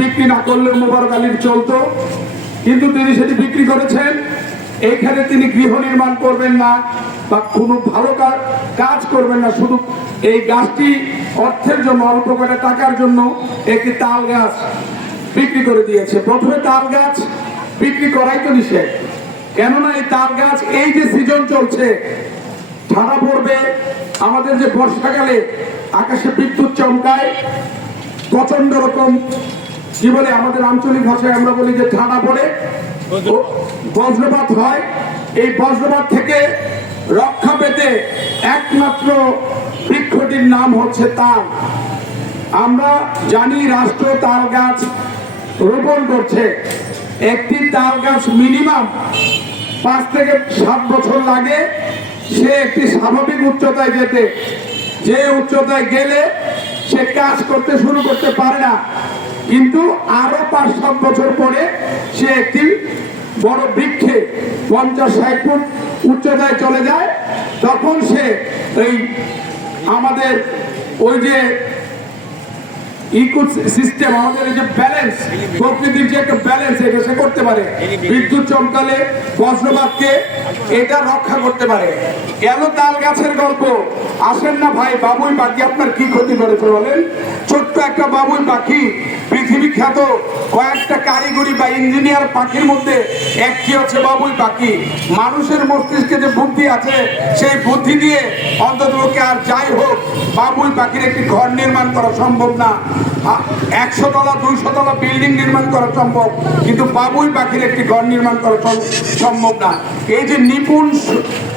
বিক্রি না করলেও মোবারক আলীর চলতো। কিন্তু তিনি সেটি বিক্রি করেছেন। এইখানে তিনি গৃহ নির্মাণ করবেন না বা কোনো ভালো কাজ করবেন না। শুধু এই গাছটি অর্থের জন্য, অল্প করে টাকার জন্য একটি তাল গাছ বিক্রি করে দিয়েছে। প্রথমে তাল গাছ বিক্রি করাই তো নিষেধ। কেননা এই তাল গাছ এই যে সিজন চলছে ঠাড়া পড়বে, আমাদের যে বর্ষাকালে আকাশে বিদ্যুৎ চমকায় প্রচণ্ড রকম বলে আমাদের আঞ্চলিক ভাষায় আমরা বলি যে ঠান্ডা পড়ে। বজ্রপাত হয়। এই বজ্রপাত থেকে রক্ষা পেতে একমাত্র বৃক্ষটির নাম হচ্ছে তাল। আমরা জানি রাষ্ট্র তাল গাছ রোপণ করছে। একটি তাল গাছ মিনিমাম পাঁচ থেকে সাত বছর লাগে। সে একটি স্বাভাবিক উচ্চতায় যেতে। যে উচ্চতায় গেলে সে কাজ করতে শুরু করতে পারে না। কিন্তু আরও পাঁচ, সাত বছর পরে সে একটি বড় বৃক্ষে পঞ্চাশ, ষাট ফুট উচ্চতায় চলে যায়। তখন সে এই আমাদের ওই যে ইকো সিস্টেম, আমাদের এই যে ব্যালেন্স, প্রকৃতির যে একটা ব্যালেন্স, এটা সে করতে পারে। বিদ্যুৎ চমকালে, বজ্রপাতকে এটা রক্ষা করতে পারে। গেল তাল গাছের গল্প? আসেন না ভাই, বাবুই পাখি আপনার কি ক্ষতি করেছে বলেন? ছোট্ট একটা বাবুই পাখি, পৃথিবী খ্যাত কয়েকটা কারিগরি বা ইঞ্জিনিয়ার পাখির মধ্যে একটি হচ্ছে বাবুই পাখি। মানুষের মস্তিষ্কে যে বুদ্ধি আছে, সেই বুদ্ধি দিয়ে অন্তত আর যাই বাবুই পাখির একটি ঘর নির্মাণ করা সম্ভব না। একশো তলা, দুইশো তলা বিল্ডিং নির্মাণ করা সম্ভব, কিন্তু বাবুই পাখির একটি ঘর নির্মাণ করা সম্ভব না। এই যে নিপুণ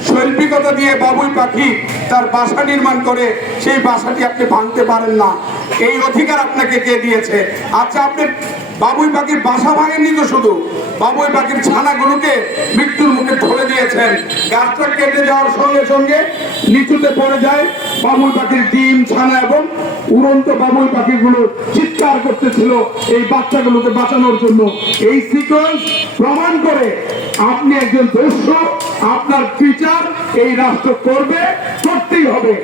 শৈল্পিকতা দিয়ে বাবুই পাখি তার বাসা নির্মাণ করে, সেই বাসাটি আপনি ভাঙতে পারেন না। এই অধিকার আপনাকে কে দিয়েছে? আচ্ছা আপনি বাবুই পাখির বাসা ভাঙেননি তো শুধু? বাবুই পাখির ছানাগুলোকে মৃত্যুর মুখে ঠলে দিয়েছেন। গাছটা কেটে যাওয়ার সঙ্গে সঙ্গে নিচুতে পড়ে যায় বাবুই পাখির ডিম, ছানা এবং উড়ন্ত বাবুই পাখিগুলো চিৎকার করতেছিল এই বাচ্চাগুলোকে বাঁচানোর জন্য। এই সিকোয়েন্স প্রমাণ করে আপনি একজন দস্যু, আপনার বিচার এই রাষ্ট্র করবে, করতেই হবে।